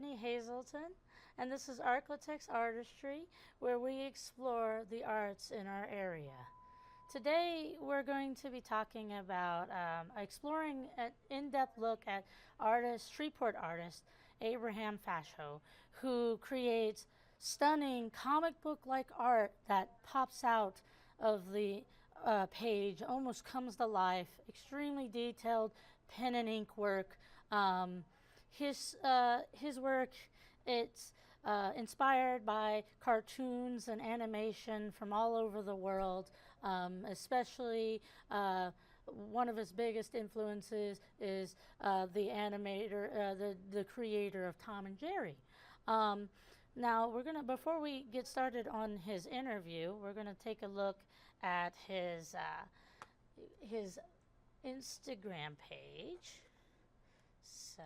Brittany Hazelton, and this is ArkLaTex Artistry, where we explore the arts in our area. Today, we're going to be talking about exploring an in-depth look at Shreveport artist Abraham Fashho, who creates stunning comic book-like art that pops out of the page, almost comes to life, extremely detailed pen and ink work. His work, it's inspired by cartoons and animation from all over the world, especially one of his biggest influences is the animator, the creator of Tom and Jerry. Now, before we get started on his interview, we're gonna take a look at his Instagram page. So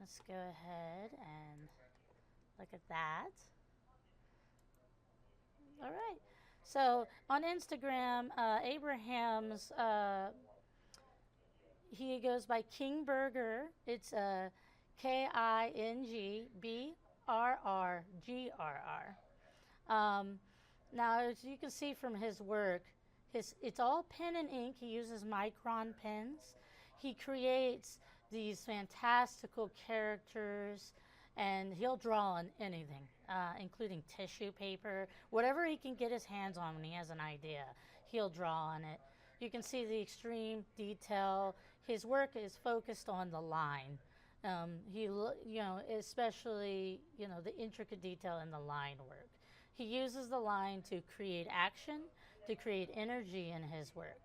let's go ahead and look at that. All right. So on Instagram, Abraham's, he goes by King Burger. It's KingBrrGrr. Now, as you can see from his work, it's all pen and ink. He uses micron pens. He creates these fantastical characters, and he'll draw on anything, including tissue paper. Whatever he can get his hands on when he has an idea, he'll draw on it. You can see the extreme detail. His work is focused on the line. Especially, the intricate detail in the line work. He uses the line to create action, to create energy in his work.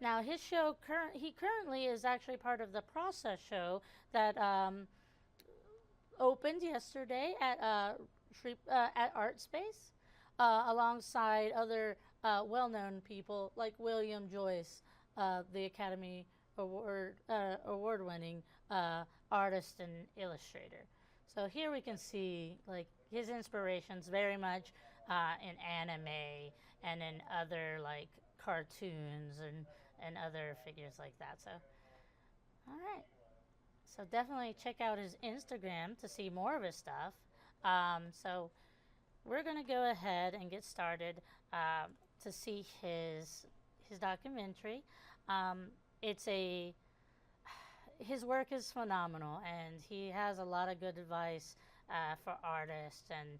Now, his show, he currently is actually part of the Process show that opened yesterday at Art Space, alongside other well-known people like William Joyce, the Academy award-winning artist and illustrator. So here we can see like his inspirations very much in anime and in other like cartoons and other figures like that. So, all right. So definitely check out his Instagram to see more of his stuff. So we're gonna go ahead and get started to see his documentary. His work is phenomenal, and he has a lot of good advice for artists, and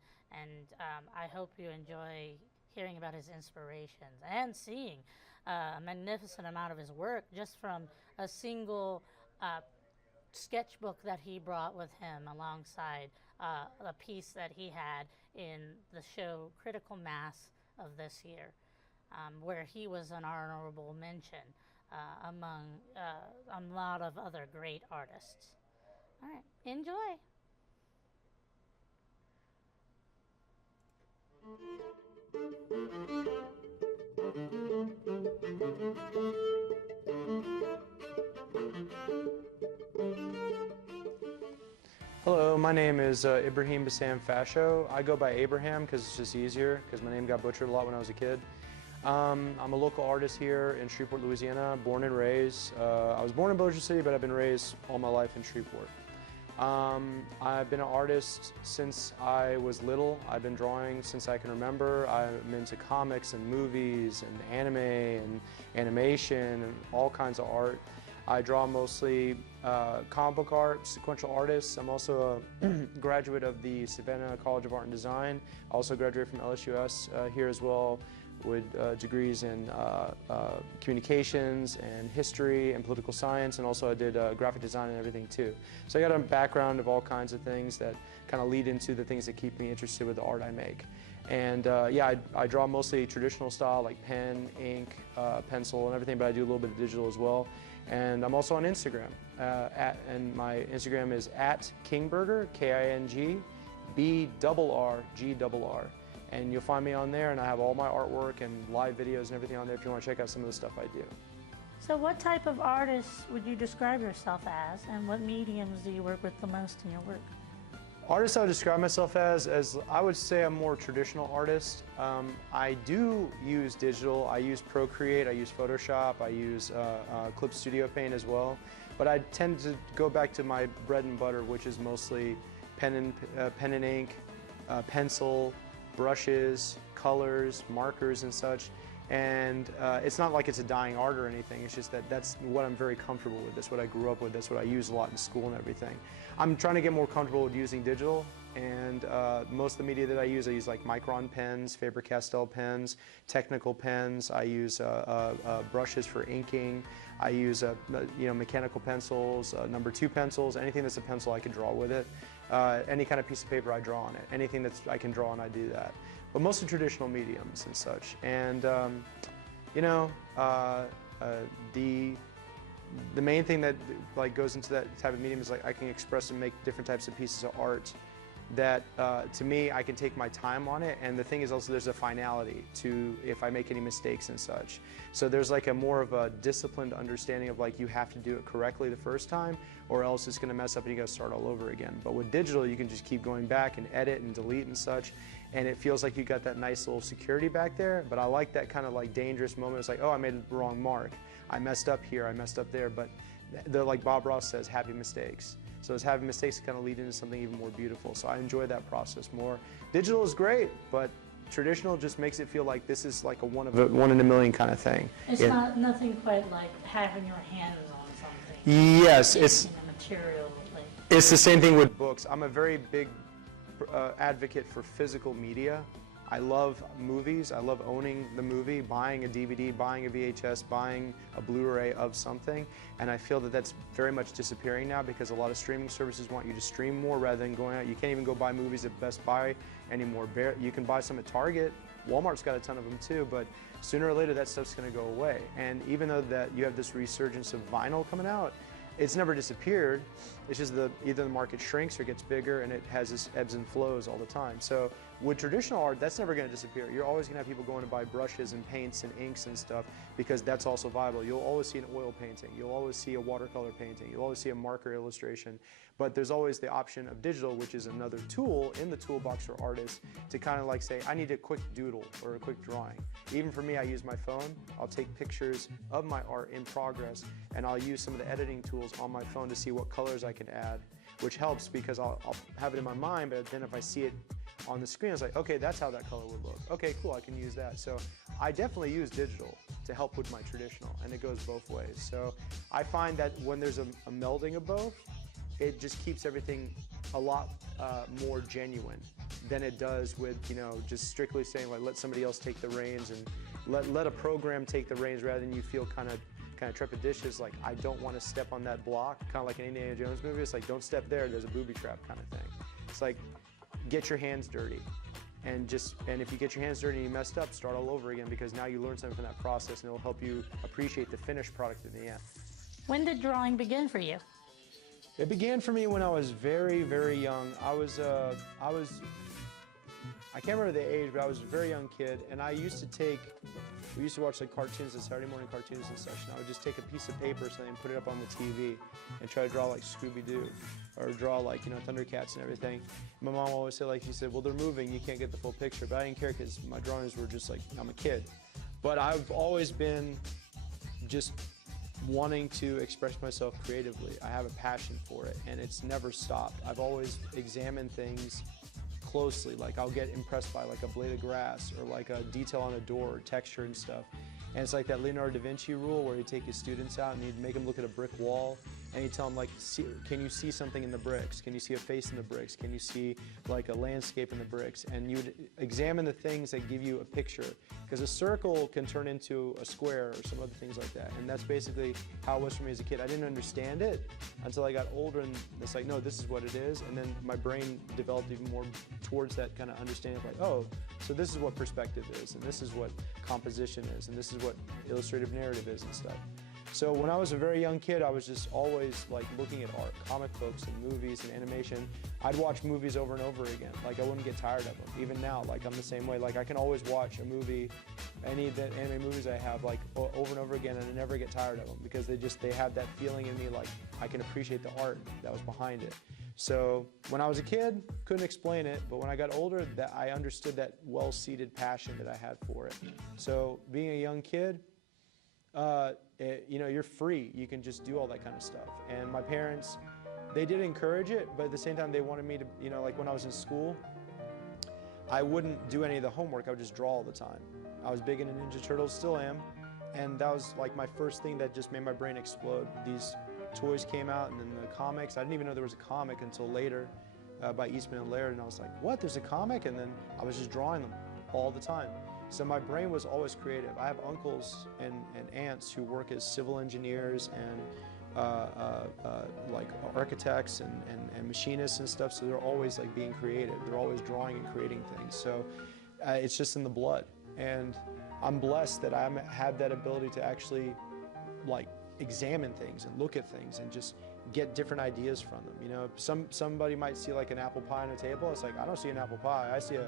I hope you enjoy hearing about his inspirations and seeing a magnificent amount of his work just from a single sketchbook that he brought with him alongside a piece that he had in the show Critical Mass of this year, where he was an honorable mention among a lot of other great artists. All right, enjoy. Hello, my name is Ibrahim Bassam Fashho. I go by Abraham because it's just easier, because my name got butchered a lot when I was a kid. I'm a local artist here in Shreveport, Louisiana, born and raised. I was born in Bossier City, but I've been raised all my life in Shreveport. I've been an artist since I was little. I've been drawing since I can remember. I'm into comics and movies and anime and animation and all kinds of art. I draw mostly comic book art, sequential artists. I'm also a graduate of the Savannah College of Art and Design. I also graduated from LSUS here as well, with degrees in communications and history and political science, and also I did graphic design and everything too. So I got a background of all kinds of things that kind of lead into the things that keep me interested with the art I make. And yeah, I draw mostly traditional style, like pen, ink, pencil and everything, but I do a little bit of digital as well. And I'm also on Instagram, and my Instagram is @KingBrrGrr, KingBrrGrr. And you'll find me on there, and I have all my artwork and live videos and everything on there if you want to check out some of the stuff I do. So what type of artist would you describe yourself as, and what mediums do you work with the most in your work? Artist I would describe myself as I would say I'm more traditional artist. I do use digital. I use Procreate, I use Photoshop, I use Clip Studio Paint as well. But I tend to go back to my bread and butter, which is mostly pen and ink, pencil, brushes, colors, markers and such. And it's not like it's a dying art or anything, it's just that that's what I'm very comfortable with. That's what I grew up with, that's what I use a lot in school and everything. I'm trying to get more comfortable with using digital, and most of the media that I use like Micron pens, Faber-Castell pens, technical pens. I use brushes for inking. I use mechanical pencils, number 2 pencils, anything that's a pencil I can draw with it. Any kind of piece of paper I draw on it. Anything that I can draw on, I do that. But mostly traditional mediums and such. And the main thing that like goes into that type of medium is like I can express and make different types of pieces of art that to me I can take my time on it, and the thing is also there's a finality to if I make any mistakes and such. So there's like a more of a disciplined understanding of like you have to do it correctly the first time or else it's going to mess up and you got to start all over again. But with digital you can just keep going back and edit and delete and such, and it feels like you got that nice little security back there. But I like that kind of like dangerous moment. It's like, oh, I made the wrong mark, I messed up here, I messed up there. But they're like Bob Ross says, happy mistakes. So those having mistakes kind of lead into something even more beautiful. So I enjoy that process more. Digital is great, but traditional just makes it feel like this is like a one in a million kind of thing. It's not nothing quite like having your hands on something. Yes, it's a material. It's the same thing with books. I'm a very big advocate for physical media. I love movies. I love owning the movie, buying a DVD, buying a VHS, buying a Blu-ray of something. And I feel that that's very much disappearing now because a lot of streaming services want you to stream more rather than going out. You can't even go buy movies at Best Buy anymore. You can buy some at Target. Walmart's got a ton of them too, but sooner or later that stuff's going to go away. And even though that you have this resurgence of vinyl coming out, it's never disappeared. It's just either the market shrinks or gets bigger, and it has this ebbs and flows all the time. So with traditional art, that's never going to disappear. You're always going to have people going to buy brushes and paints and inks and stuff because that's also viable. You'll always see an oil painting. You'll always see a watercolor painting. You'll always see a marker illustration. But there's always the option of digital, which is another tool in the toolbox for artists to kind of like say, I need a quick doodle or a quick drawing. Even for me, I use my phone. I'll take pictures of my art in progress, and I'll use some of the editing tools on my phone to see what colors I can add, which helps because I'll have it in my mind, but then if I see it on the screen, it's like, okay, that's how that color would look. Okay, cool, I can use that. So I definitely use digital to help with my traditional, and it goes both ways. So I find that when there's a melding of both, it just keeps everything a lot more genuine than it does with, just strictly saying like let somebody else take the reins and let a program take the reins rather than you feel kind of trepidatious, like I don't want to step on that block, kind of like an Indiana Jones movie. It's like don't step there, there's a booby trap kind of thing. It's like get your hands dirty, and if you get your hands dirty and you messed up, start all over again, because now you learn something from that process and it will help you appreciate the finished product in the end. When did drawing begin for you? It began for me when I was very, very young. I can't remember the age, but I was a very young kid, and we used to watch like cartoons, the Saturday morning cartoons and such, and I would just take a piece of paper or something and put it up on the TV and try to draw like Scooby-Doo or draw like, Thundercats and everything. My mom always said, like, she said, well, they're moving, you can't get the full picture, but I didn't care because my drawings were just like, I'm a kid. But I've always been just wanting to express myself creatively. I have a passion for it, and it's never stopped. I've always examined things closely, like I'll get impressed by like a blade of grass or like a detail on a door or texture and stuff. And it's like that Leonardo da Vinci rule where he'd take his students out and he'd make them look at a brick wall and he'd tell them like, can you see something in the bricks? Can you see a face in the bricks? Can you see like a landscape in the bricks? And you'd examine the things that give you a picture, because a circle can turn into a square or some other things like that. And that's basically how it was for me as a kid. I didn't understand it until I got older, and it's like, no, this is what it is. And then my brain developed even more towards that kind of understanding of like, oh, so this is what perspective is, and this is what composition is, and this is what illustrative narrative is and stuff. So when I was a very young kid, I was just always like looking at art, comic books and movies and animation. I'd watch movies over and over again. Like I wouldn't get tired of them. Even now, like I'm the same way. Like I can always watch a movie, any of the anime movies I have, like over and over again, and I never get tired of them because they have that feeling in me, like I can appreciate the art that was behind it. So when I was a kid, couldn't explain it, but when I got older, that I understood that well-seated passion that I had for it. So being a young kid, you know, you're free. You can just do all that kind of stuff. And my parents, they did encourage it, but at the same time, they wanted me to, you know, like when I was in school, I wouldn't do any of the homework. I would just draw all the time. I was big into Ninja Turtles, still am. And that was like my first thing that just made my brain explode. These toys came out, and then the comics. I didn't even know there was a comic until later by Eastman and Laird, and I was like, what, there's a comic? And then I was just drawing them all the time. So my brain was always creative. I have uncles and aunts who work as civil engineers and like architects and machinists and stuff, so they're always like being creative. They're always drawing and creating things. So it's just in the blood. And I'm blessed that I have that ability to actually like examine things and look at things and just get different ideas from them. You know, somebody might see like an apple pie on a table. It's like, I don't see an apple pie. I see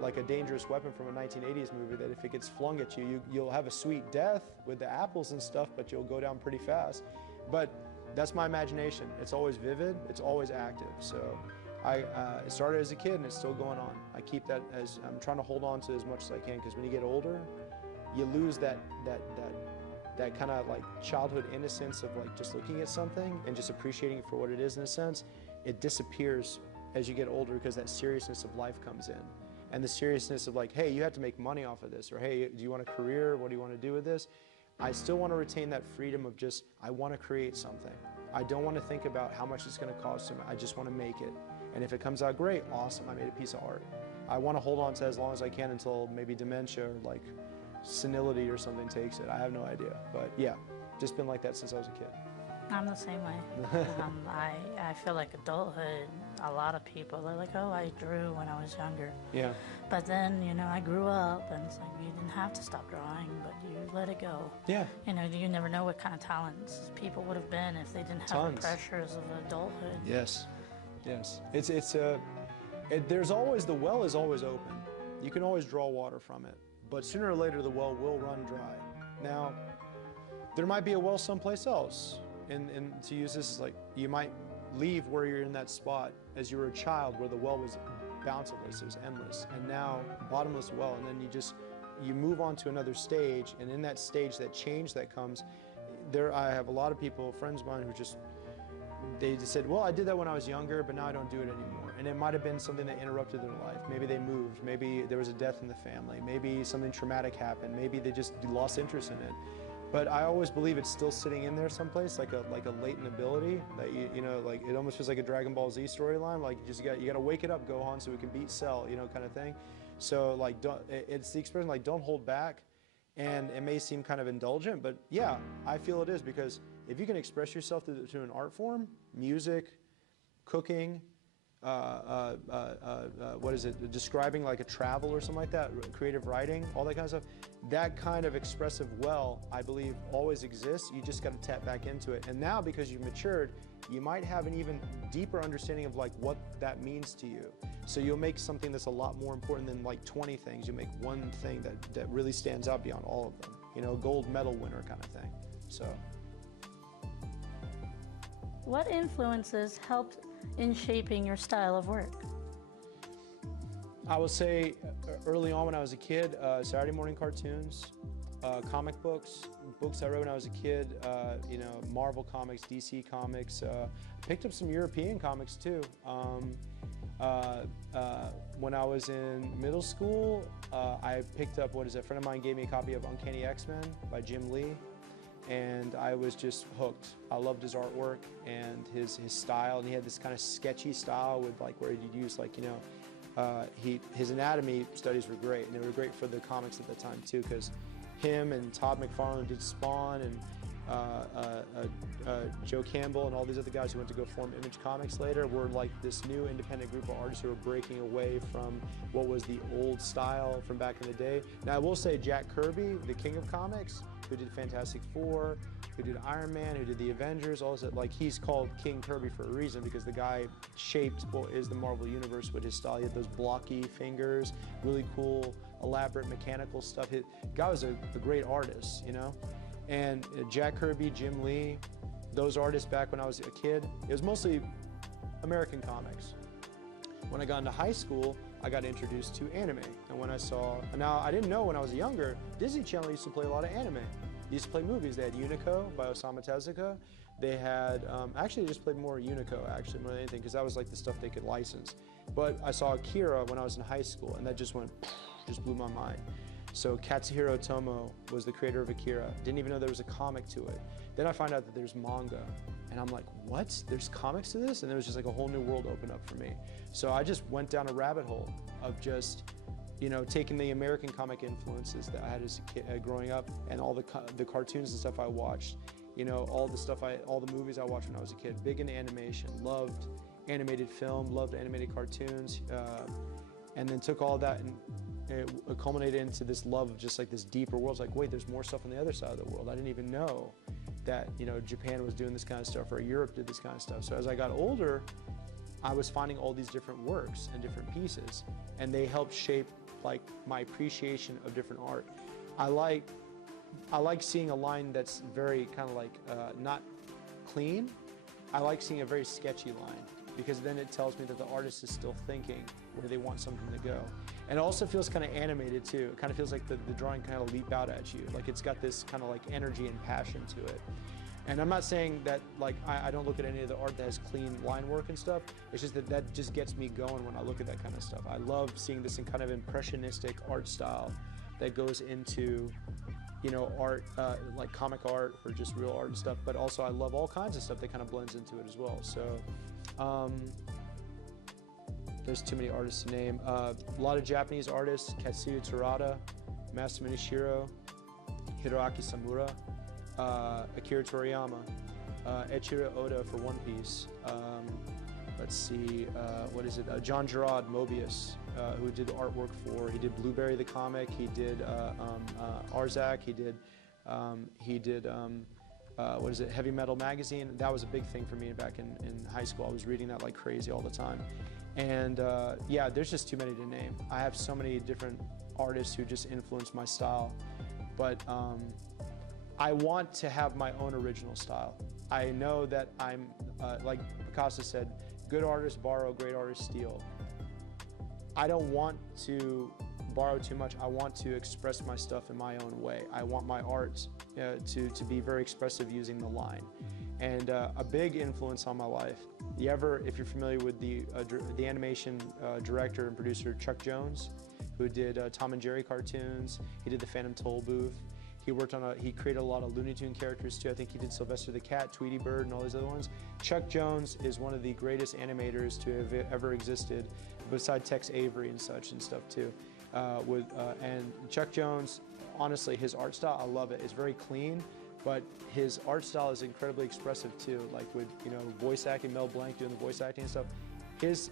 like a dangerous weapon from a 1980s movie that if it gets flung at you, you'll have a sweet death with the apples and stuff, but you'll go down pretty fast. But that's my imagination. It's always vivid. It's always active. So it started as a kid and it's still going on. I keep that as, I'm trying to hold on to as much as I can, because when you get older, you lose that kind of like childhood innocence of like just looking at something and just appreciating it for what it is in a sense. It disappears as you get older because that seriousness of life comes in. And the seriousness of like, hey, you have to make money off of this, or hey, do you want a career? What do you want to do with this? I still want to retain that freedom of just, I want to create something. I don't want to think about how much it's going to cost him. I just want to make it. And if it comes out great, awesome, I made a piece of art. I want to hold on to it as long as I can until maybe dementia or like senility or something takes it. I have no idea. But yeah, just been like that since I was a kid. I'm the same way. I feel like adulthood, a lot of people, they're like, oh, I drew when I was younger. Yeah. But then, you know, I grew up and it's like, you didn't have to stop drawing, but you let it go. Yeah. You know, you never know what kind of talents people would have been if they didn't have Tons. the pressures of adulthood. Yes. Yes. There's always, the well is always open. You can always draw water from it, but sooner or later the well will run dry. Now, there might be a well someplace else. And to use this as like, you might leave where you're in that spot as you were a child where the well was bountifulous, it was endless, and now bottomless well, and then you move on to another stage, and in that stage, that change that comes, I have a lot of people, friends of mine, who they just said, well, I did that when I was younger, but now I don't do it anymore. And it might have been something that interrupted their life. Maybe they moved, maybe there was a death in the family, maybe something traumatic happened, maybe they just lost interest in it. But I always believe it's still sitting in there someplace, like a latent ability that you know, like it almost feels like a Dragon Ball Z storyline. Like you got to wake it up, Gohan, so we can beat Cell, you know, kind of thing. So like, it's the expression like, don't hold back, and it may seem kind of indulgent, but yeah, I feel it is, because if you can express yourself through an art form, music, cooking, what is it, describing like a travel or something like that, creative writing, all that kind of stuff, that kind of expressive well, I believe, always exists. You just got to tap back into it. And now, because you've matured, you might have an even deeper understanding of like what that means to you. So you'll make something that's a lot more important than like 20 things. You'll make one thing that really stands out beyond all of them. You know, gold medal winner kind of thing. So. What influences helped in shaping your style of work? I would say early on when I was a kid, Saturday morning cartoons, comic books I read when I was a kid, you know, Marvel comics, DC comics. Picked up some European comics too. When I was in middle school, I picked up, a friend of mine gave me a copy of Uncanny X-Men by Jim Lee, and I was just hooked. I loved his artwork and his style, and he had this kind of sketchy style with like where he'd use like, you know, his anatomy studies were great, and they were great for the comics at the time too, because him and Todd McFarlane did Spawn, and Joe Campbell and all these other guys who went to go form Image Comics later were like this new independent group of artists who were breaking away from what was the old style from back in the day. Now I will say Jack Kirby, the king of comics, who did Fantastic Four, who did Iron Man, who did the Avengers, all that, like he's called King Kirby for a reason, because the guy shaped what is the Marvel Universe with his style. He had those blocky fingers, really cool, elaborate mechanical stuff. The guy was a great artist, you know? And Jack Kirby, Jim Lee, those artists back when I was a kid, it was mostly American comics. When I got into high school, I got introduced to anime. And when I saw, now I didn't know when I was younger, Disney Channel used to play a lot of anime. They used to play movies. They had Unico by Osamu Tezuka. They had, actually they just played more Unico actually more than anything, because that was like the stuff they could license. But I saw Akira when I was in high school, and that just blew my mind. So Katsuhiro Otomo was the creator of Akira. Didn't even know there was a comic to it. Then I find out that there's manga, and I'm like, what? There's comics to this? And it was just like a whole new world opened up for me. So I just went down a rabbit hole of just, you know, taking the American comic influences that I had as a kid, growing up, and all the cartoons and stuff I watched, you know, all the movies I watched when I was a kid. Big into animation, loved animated film, loved animated cartoons, and then took all that and it culminated into this love of just like this deeper world. It's like, wait, there's more stuff on the other side of the world. I didn't even know that, you know, Japan was doing this kind of stuff, or Europe did this kind of stuff. So as I got older, I was finding all these different works and different pieces, and they helped shape like my appreciation of different art. I like seeing a line that's very kind of like not clean. I like seeing a very sketchy line, because then it tells me that the artist is still thinking where they want something to go. And it also feels kind of animated too. It kind of feels like the drawing kind of leap out at you. Like it's got this kind of like energy and passion to it. And I'm not saying that like I don't look at any of the art that has clean line work and stuff. It's just that just gets me going when I look at that kind of stuff. I love seeing this in kind of impressionistic art style that goes into, you know, art, like comic art or just real art and stuff. But also I love all kinds of stuff that kind of blends into it as well. So there's too many artists to name. A lot of Japanese artists: Katsuya Terada, Masamune Shirow, Hiroaki Samura, Akira Toriyama, Eiichiro Oda for One Piece. Let's see, what is it? John Gerard Mobius, who did the artwork for, he did Blueberry the comic, he did Arzak, he did what is it, Heavy Metal Magazine. That was a big thing for me back in high school. I was reading that like crazy all the time. And yeah, there's just too many to name. I have so many different artists who just influenced my style, but I want to have my own original style. I know that I'm, like Picasso said, good artists borrow, great artists steal. I don't want to borrow too much. I want to express my stuff in my own way. I want my art to be very expressive using the line. And a big influence on my life, if you're familiar with the animation director and producer Chuck Jones, who did Tom and Jerry cartoons, he did the Phantom Toll Booth. He created a lot of Looney Tune characters too. I think he did Sylvester the Cat, Tweety Bird, and all these other ones. Chuck Jones is one of the greatest animators to have ever existed, besides Tex Avery and such and stuff too. And Chuck Jones, honestly, his art style, I love it. It's very clean, but his art style is incredibly expressive too. Like with, you know, voice acting, Mel Blanc doing the voice acting and stuff. There's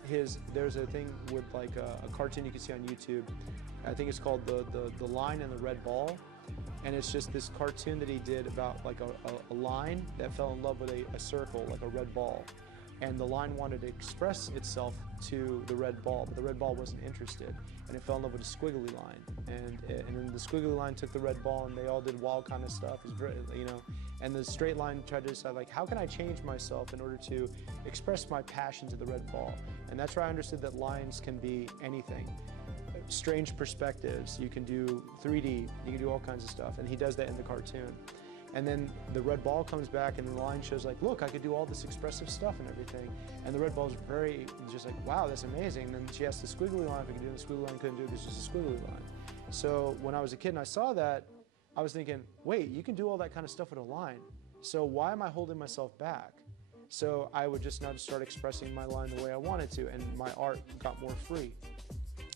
a thing with like a cartoon you can see on YouTube. I think it's called the Line and the Red Ball. And it's just this cartoon that he did about like a line that fell in love with a circle, like a red ball. And the line wanted to express itself to the red ball, but the red ball wasn't interested. And it fell in love with a squiggly line. And then the squiggly line took the red ball, and they all did wild kind of stuff. It's very, you know, and the straight line tried to decide, like, how can I change myself in order to express my passion to the red ball? And that's where I understood that lines can be anything. Strange perspectives, you can do 3D, you can do all kinds of stuff, and he does that in the cartoon. And then the red ball comes back and the line shows like, look, I could do all this expressive stuff and everything. And the red ball's very, just like, wow, that's amazing. And then she asked the squiggly line if I could do it, the squiggly line couldn't do it because it's just a squiggly line. So when I was a kid and I saw that, I was thinking, wait, you can do all that kind of stuff with a line. So why am I holding myself back? So I would just now start expressing my line the way I wanted to, and my art got more free.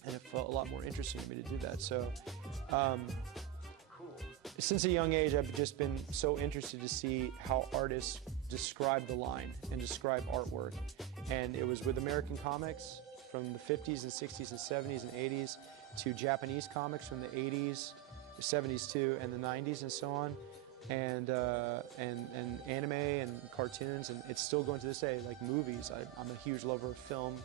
And it felt a lot more interesting to me to do that. So since a young age, I've just been so interested to see how artists describe the line and describe artwork. And it was with American comics from the 50s and 60s and 70s and 80s to Japanese comics from the 80s, the 70s too, and the 90s and so on, and anime and cartoons, and it's still going to this day. Like movies, I'm a huge lover of film.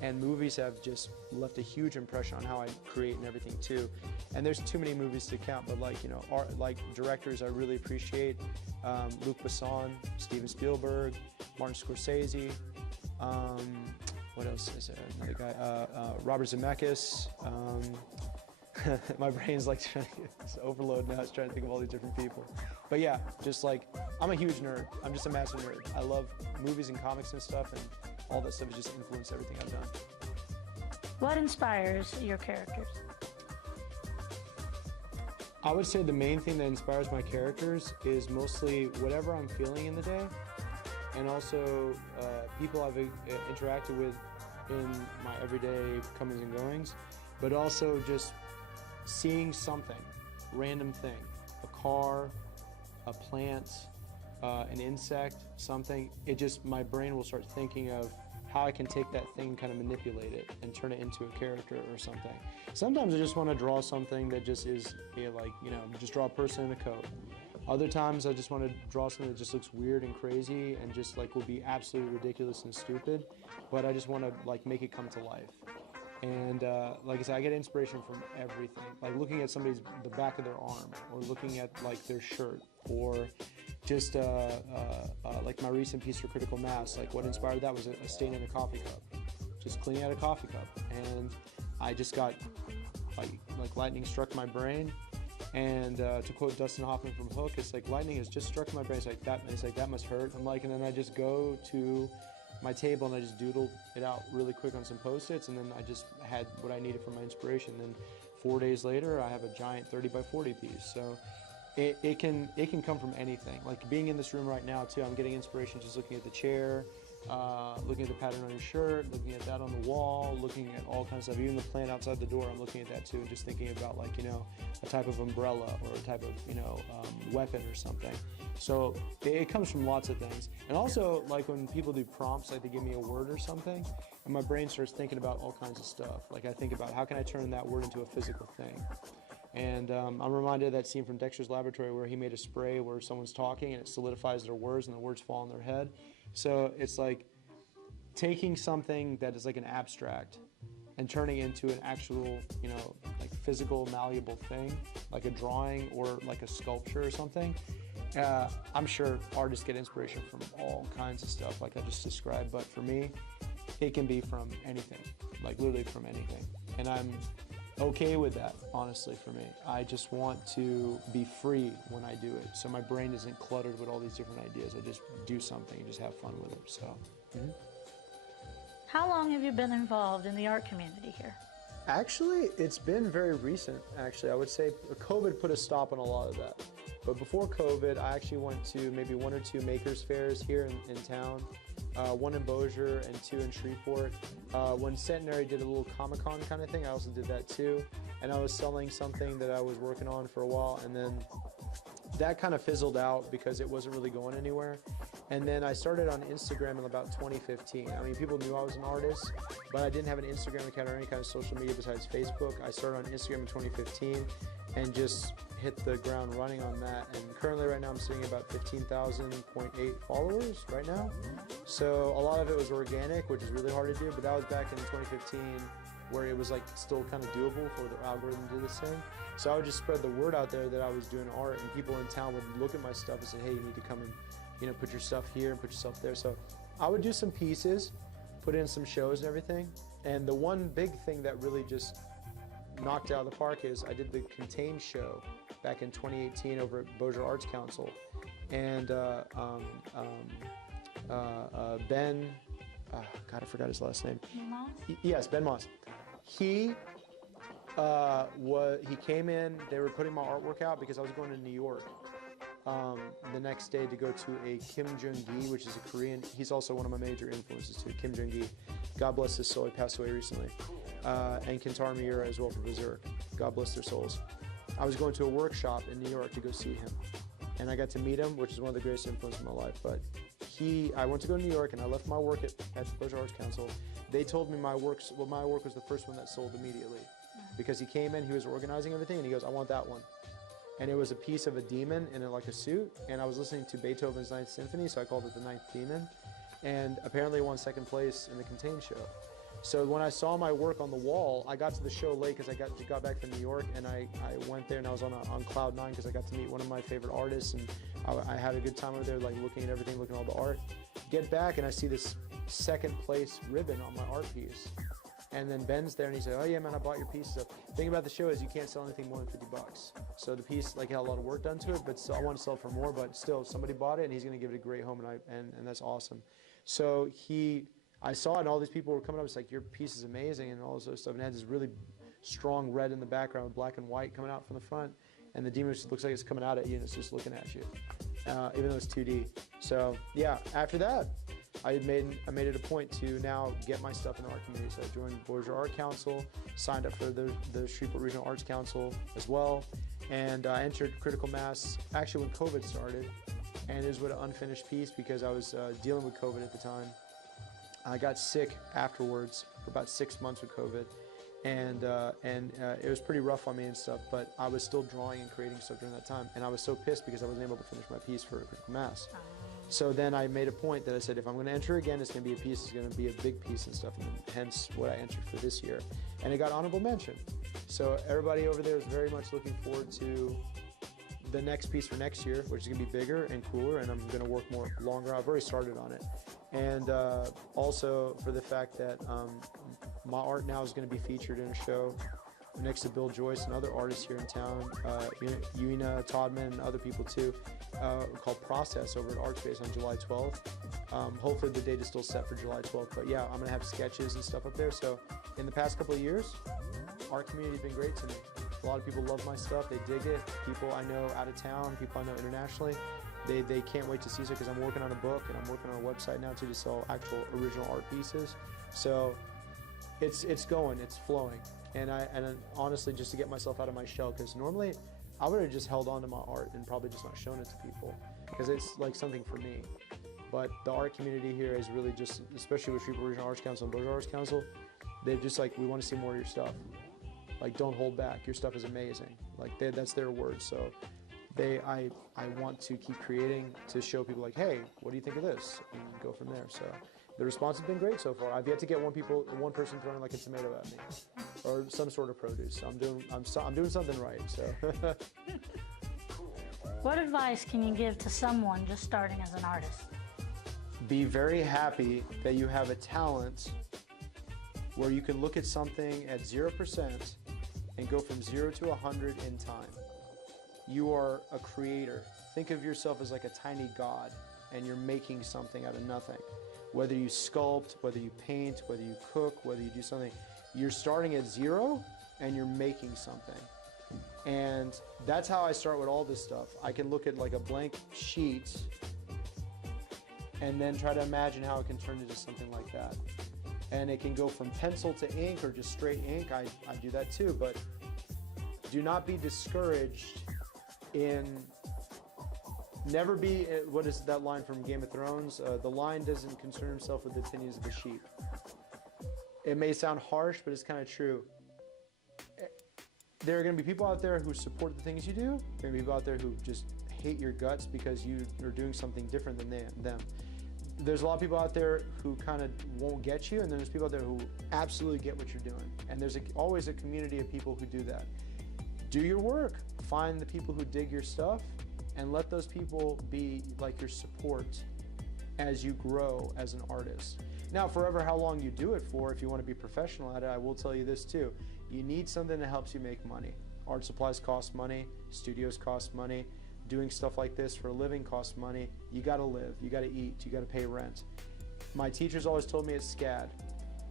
And movies have just left a huge impression on how I create and everything too. And there's too many movies to count, but like, you know, like directors I really appreciate, Luc Besson, Steven Spielberg, Martin Scorsese, what else is there? Another guy, Robert Zemeckis, My brain's like trying to it's overload now. It's trying to think of all these different people. But yeah, just like, I'm a huge nerd. I'm just a massive nerd. I love movies and comics and stuff, and all that stuff has just influenced everything I've done. What inspires your characters? I would say the main thing that inspires my characters is mostly whatever I'm feeling in the day, and also people I've interacted with in my everyday comings and goings, but also just seeing something, random thing, a car, a plant, an insect, something. It just, my brain will start thinking of how I can take that thing and kind of manipulate it and turn it into a character or something. Sometimes I just want to draw something that just is just draw a person in a coat. Other times I just want to draw something that just looks weird and crazy and just like will be absolutely ridiculous and stupid, but I just want to like make it come to life. And like I said, I get inspiration from everything. Like looking at the back of their arm, or looking at like their shirt, or just like my recent piece for Critical Mass. Like what inspired that was a stain in a coffee cup. Just cleaning out a coffee cup, and I just got like lightning struck my brain. And to quote Dustin Hoffman from Hook, it's like lightning has just struck my brain. It's like that must hurt. I'm like, and then I just go to my table and I just doodled it out really quick on some Post-its, and then I just had what I needed for my inspiration. Then 4 days later, I have a giant 30 by 40 piece. So it can come from anything. Like being in this room right now too, I'm getting inspiration just looking at the chair, looking at the pattern on your shirt, looking at that on the wall, looking at all kinds of stuff. Even the plant outside the door, I'm looking at that too, and just thinking about like, a type of umbrella or a type of, weapon or something. So it comes from lots of things. And also like when people do prompts, like they give me a word or something, and my brain starts thinking about all kinds of stuff. Like I think about how can I turn that word into a physical thing. And I'm reminded of that scene from Dexter's Laboratory where he made a spray where someone's talking and it solidifies their words and the words fall on their head. So it's like taking something that is like an abstract and turning it into an actual, like physical, malleable thing, like a drawing or like a sculpture or something. I'm sure artists get inspiration from all kinds of stuff like I just described, but for me, it can be from anything, like literally from anything. And I'm okay with that, honestly, for me. I just want to be free when I do it, so my brain isn't cluttered with all these different ideas. I just do something and just have fun with it, so. How long have you been involved in the art community here? Actually, it's been very recent, actually. I would say COVID put a stop on a lot of that. But before COVID, I actually went to maybe 1 or 2 makers fairs here in town, 1 in Bossier and 2 in Shreveport. When Centenary did a little Comic-Con kind of thing, I also did that too. And I was selling something that I was working on for a while, and then that kind of fizzled out because it wasn't really going anywhere. And then I started on Instagram in about 2015. I mean, people knew I was an artist, but I didn't have an Instagram account or any kind of social media besides Facebook. I started on Instagram in 2015 and just hit the ground running on that. And currently right now I'm sitting at about 15,000.8 followers right now. So a lot of it was organic, which is really hard to do, but that was back in 2015 where it was like still kind of doable for the algorithm to do this thing. So I would just spread the word out there that I was doing art, and people in town would look at my stuff and say, hey, you need to come and put your stuff here and put yourself there. So I would do some pieces, put in some shows and everything. And the one big thing that really just knocked out of the park is I did the Contain show back in 2018 over at Bossier Arts Council. And Ben, God, I forgot his last name. Moss? Yes, Ben Moss. He came in, they were putting my artwork out because I was going to New York the next day to go to a Kim Jung-gi, which is a Korean, he's also one of my major influences too, Kim Jung-gi. God bless his soul, he passed away recently. And Kentaro Miura as well for Berserk. God bless their souls. I was going to a workshop in New York to go see him. And I got to meet him, which is one of the greatest influences in my life. But I went to go to New York and I left my work at the Bossier Arts Council. They told me my work was the first one that sold immediately. Because he came in, he was organizing everything, and he goes, I want that one. And it was a piece of a demon in like a suit, and I was listening to Beethoven's Ninth Symphony, so I called it the Ninth Demon. And apparently it won second place in the Contain show. So when I saw my work on the wall, I got to the show late because I got back from New York, and I went there and I was on cloud 9 because I got to meet one of my favorite artists, and I had a good time over there, like looking at everything, looking at all the art. Get back and I see this second place ribbon on my art piece. And then Ben's there and he said, oh yeah, man, I bought your piece. So the thing about the show is you can't sell anything more than $50. So the piece like had a lot of work done to it, but still, I want to sell it for more, but still somebody bought it and he's going to give it a great home, and that's awesome. So I saw it and all these people were coming up, it's like, your piece is amazing and all this other stuff. And it had this really strong red in the background with black and white coming out from the front. And the demon just looks like it's coming out at you and it's just looking at you, even though it's 2D. So yeah, after that, I made it a point to now get my stuff in the art community. So I joined Bourgeois Art Council, signed up for the Shreveport Regional Arts Council as well, and I entered Critical Mass actually when COVID started, and it was with an unfinished piece because I was dealing with COVID at the time. I got sick afterwards for about 6 months with COVID, and it was pretty rough on me and stuff, but I was still drawing and creating stuff during that time, and I was so pissed because I wasn't able to finish my piece for Critical Mass. So then I made a point that I said, if I'm going to enter again, it's going to be a piece, it's going to be a big piece and stuff, and hence what I entered for this year. And it got honorable mention. So everybody over there is very much looking forward to the next piece for next year, which is going to be bigger and cooler, and I'm going to work longer. I've already started on it. And also for the fact that my art now is going to be featured in a show next to Bill Joyce and other artists here in town, Uina, Toddman, and other people too, called Process over at ArtSpace on July 12th. Hopefully the date is still set for July 12th, but yeah, I'm going to have sketches and stuff up there. So in the past couple of years, art community has been great to me. A lot of people love my stuff, they dig it. People I know out of town, people I know internationally, they can't wait to see it because I'm working on a book and I'm working on a website now too to sell actual original art pieces. So it's going, it's flowing. And honestly, just to get myself out of my shell, because normally I would have just held on to my art and probably just not shown it to people because it's like something for me. But the art community here is really just, especially with Shreveport Regional Arts Council and Bourgeois Arts Council, they're just like, we want to see more of your stuff. Like, don't hold back. Your stuff is amazing. Like, that's their words. So I want to keep creating to show people like, hey, what do you think of this? And go from there. So the response has been great so far. I've yet to get one person throwing like a tomato at me or some sort of produce. I'm doing something right. So. What advice can you give to someone just starting as an artist? Be very happy that you have a talent where you can look at something at 0% and go from 0 to 100 in time. You are a creator. Think of yourself as like a tiny god and you're making something out of nothing. Whether you sculpt, whether you paint, whether you cook, whether you do something, you're starting at 0 and you're making something. And that's how I start with all this stuff. I can look at like a blank sheet and then try to imagine how it can turn into something like that. And it can go from pencil to ink or just straight ink. I do that too, but do not be discouraged in, never be, what is that line from Game of Thrones? The lion doesn't concern himself with the opinions of the sheep. It may sound harsh, but it's kind of true. There are going to be people out there who support the things you do. There are going to be people out there who just hate your guts because you are doing something different than them. There's a lot of people out there who kind of won't get you, and then there's people out there who absolutely get what you're doing. And there's always a community of people who do that. Do your work. Find the people who dig your stuff, and let those people be like your support as you grow as an artist. Now, forever how long you do it for, if you want to be professional at it, I will tell you this too. You need something that helps you make money. Art supplies cost money, studios cost money, doing stuff like this for a living costs money. You gotta live, you gotta eat, you gotta pay rent. My teachers always told me at SCAD,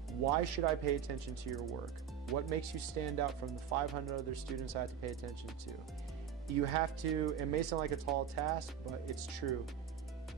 why should I pay attention to your work? What makes you stand out from the 500 other students I have to pay attention to? You have to, it may sound like a tall task, but it's true.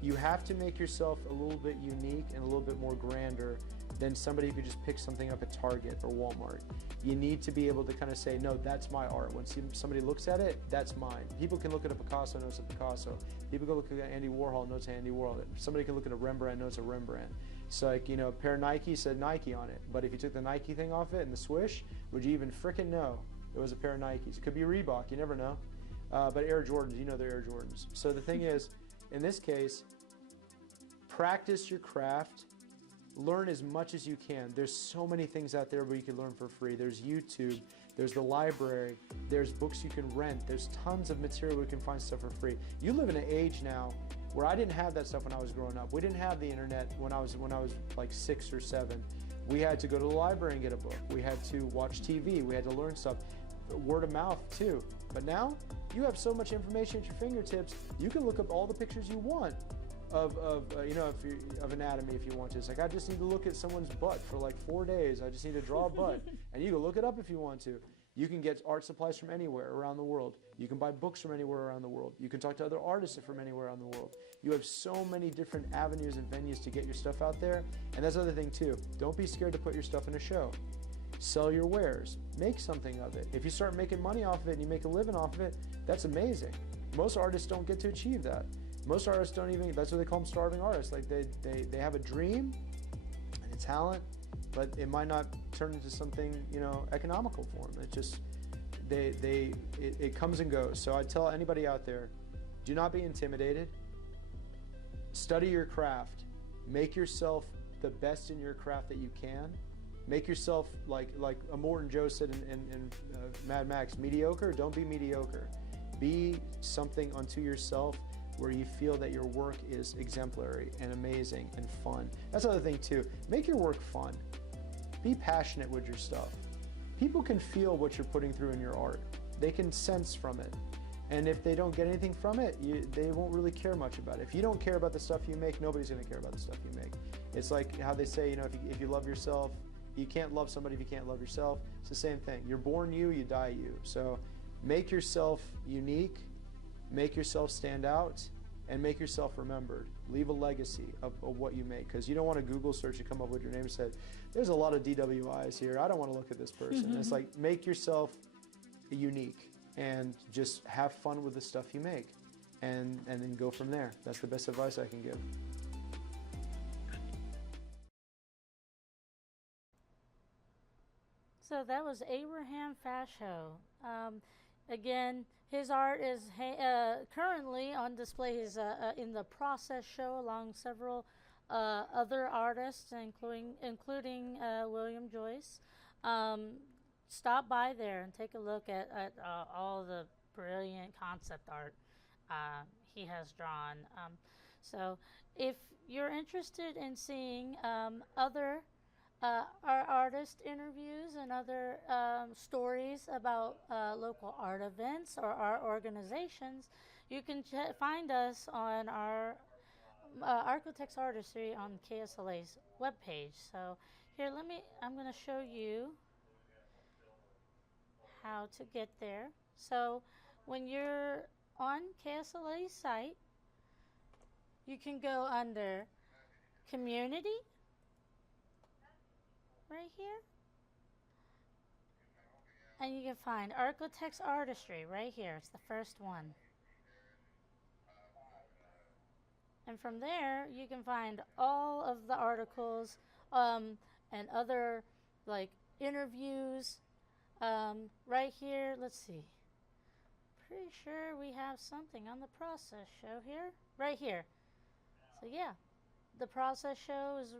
You have to make yourself a little bit unique and a little bit more grander than somebody who could just pick something up at Target or Walmart. You need to be able to kind of say, no, that's my art. When somebody looks at it, that's mine. People can look at a Picasso and know it's a Picasso. People can look at Andy Warhol and know it's Andy Warhol. Somebody can look at a Rembrandt and know it's a Rembrandt. It's like, you know, a pair of Nike said Nike on it, but if you took the Nike thing off it and the swoosh, would you even frickin' know it was a pair of Nikes? It could be Reebok, you never know. But Air Jordans, you know they're Air Jordans. So the thing is, in this case, practice your craft. Learn as much as you can. There's so many things out there where you can learn for free. There's YouTube, there's the library, there's books you can rent, there's tons of material where you can find stuff for free. You live in an age now where I didn't have that stuff when I was growing up. We didn't have the internet when I was like 6 or 7. We had to go to the library and get a book. We had to watch TV. We had to learn stuff. Word of mouth too. But now you have so much information at your fingertips. You can look up all the pictures you want of anatomy if you want to. It's like, I just need to look at someone's butt for like 4 days. I just need to draw a butt. And you can look it up if you want to. You can get art supplies from anywhere around the world. You can buy books from anywhere around the world. You can talk to other artists from anywhere around the world. You have so many different avenues and venues to get your stuff out there. And that's the other thing too. Don't be scared to put your stuff in a show. Sell your wares. Make something of it. If you start making money off of it and you make a living off of it, that's amazing. Most artists don't get to achieve that. Most artists don't even, that's what they call them, starving artists. Like they have a dream and a talent, but it might not turn into something, economical for them. It just, it comes and goes. So I tell anybody out there, do not be intimidated. Study your craft. Make yourself the best in your craft that you can. Make yourself, like Morton Joe said in Mad Max, mediocre. Don't be mediocre. Be something unto yourself where you feel that your work is exemplary and amazing and fun. That's the other thing too. Make your work fun. Be passionate with your stuff. People can feel what you're putting through in your art. They can sense from it. And if they don't get anything from it, they won't really care much about it. If you don't care about the stuff you make, nobody's going to care about the stuff you make. It's like how they say, if you love yourself, you can't love somebody if you can't love yourself. It's the same thing. You're born you, you die you. So make yourself unique, make yourself stand out, and make yourself remembered. Leave a legacy of what you make, because you don't want to Google search and come up with your name and say, there's a lot of DWIs here. I don't want to look at this person. It's like, make yourself unique and just have fun with the stuff you make, and then go from there. That's the best advice I can give. So that was Abraham Fashho. Again, his art is currently on display. He's in the process show along several other artists, including William Joyce. Stop by there and take a look at all the brilliant concept art he has drawn. So if you're interested in seeing other our artist interviews and other stories about local art events or art organizations, you can find us on our ArkLaTex Artistry on KSLA's webpage. So here, I'm going to show you how to get there. So when you're on KSLA's site, you can go under Community, right here, and you can find ArkLaTex Artistry right here. It's the first one. And from there, you can find all of the articles and other interviews right here. Let's see. Pretty sure we have something on the process show here. Right here. So yeah, the process show is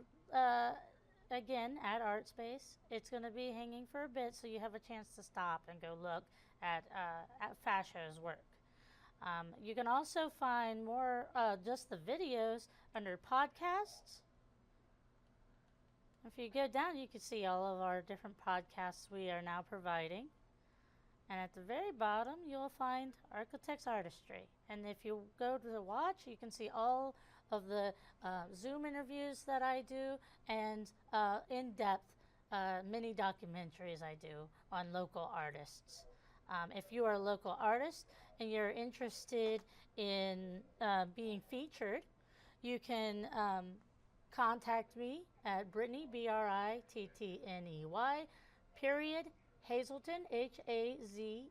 again at Art Space. It's going to be hanging for a bit, so you have a chance to stop and go look at Fashho's work. You can also find more just the videos under podcasts. If you go down, you can see all of our different podcasts we are now providing. And at the very bottom, you'll find ArkLaTex Artistry. And if you go to the watch, you can see all of the Zoom interviews that I do and in-depth mini documentaries I do on local artists. If you are a local artist and you're interested in being featured, you can contact me at Brittany, BRITTNEY, period, Hazelton, HAZELTON,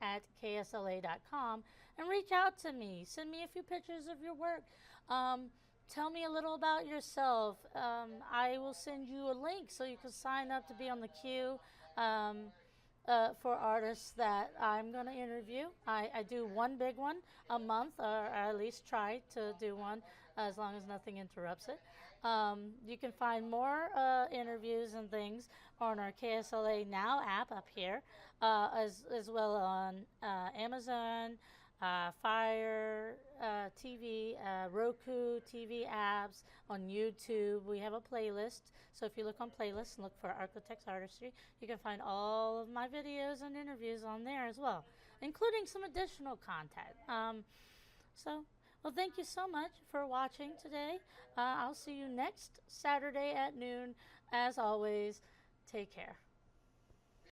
at KSLA.com, and reach out to me. Send me a few pictures of your work. Tell me a little about yourself. I will send you a link so you can sign up to be on the queue for artists that I'm going to interview. I do one big one a month, or at least try to do one as long as nothing interrupts it. You can find more interviews and things on our KSLA Now app up here, as well on Amazon, Fire TV, Roku TV apps, on YouTube. We have a playlist. So if you look on playlists and look for ArkLaTex Artistry, you can find all of my videos and interviews on there as well, including some additional content. Well, thank you so much for watching today. I'll see you next Saturday at noon. As always, take care.